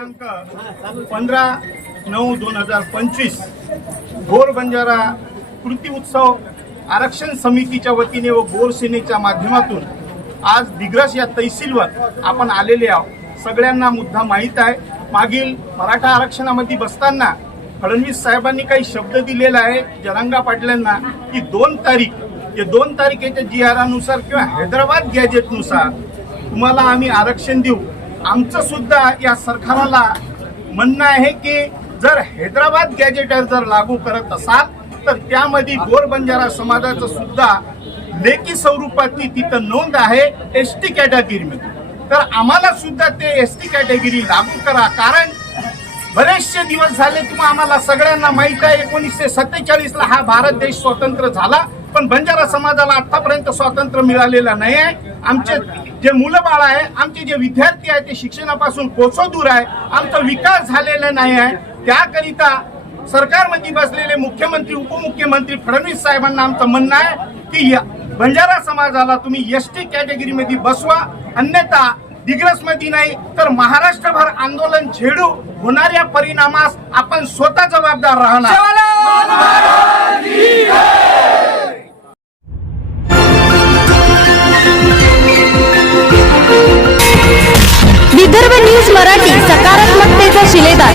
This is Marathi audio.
दिनांक 15/9/2025 गोर बंजारा कृती उत्सव आरक्षण समितीच्या वतीने व गोर सेनेच्या माध्यमातून आज दिग्रस या तहसीलवर आपण आलेले आहोत। सगळ्यांना मुद्दा माहीत आहे, मागील मराठा आरक्षणामध्ये बसताना फडणवीस साहेबांनी काही शब्द दिलेला आहे जरांगा पाटलांना की 2 तारखेच्या GR किंवा हैदराबाद गॅजेटनुसार तुम्हाला आम्ही आरक्षण देऊ। आमचं सुद्धा या सरकारला म्हणणं आहे की जर हैदराबाद गॅजेट जर लागू करत असाल तर त्यामध्ये गोर बंजारा समाजाचं सुद्धा लेखी स्वरूपाची तिथं नोंद आहे ST कॅटेगरीमध्ये, तर आम्हाला सुद्धा ते ST कॅटेगरी लागू करा। कारण बरेचसे दिवस झाले किंवा आम्हाला सगळ्यांना माहित आहे 1947 ला हा भारत देश स्वतंत्र झाला, पण बंजारा समाजाला आतापर्यंत स्वातंत्र्य मिळालेलं नाही आहे। आमचे जे मुलं बाळ आहे, आमचे जे विद्यार्थी आहेत ते शिक्षणापासून कोसो दूर आहे, आमचा विकास झालेला नाही आहे। त्याकरिता सरकारमध्ये बसलेले मुख्यमंत्री उपमुख्यमंत्री फडणवीस साहेबांना आमचं म्हणणं आहे की बंजारा समाजाला तुम्ही ST कॅटेगरीमध्ये बसवा, अन्यथा दिग्रसमध्ये नाही तर महाराष्ट्रभर आंदोलन छेडू। होणाऱ्या परिणामास आपण स्वतः जबाबदार राहणार। विदर्भ न्यूज मराठी, सकारात्मकतेचा शिलेदार।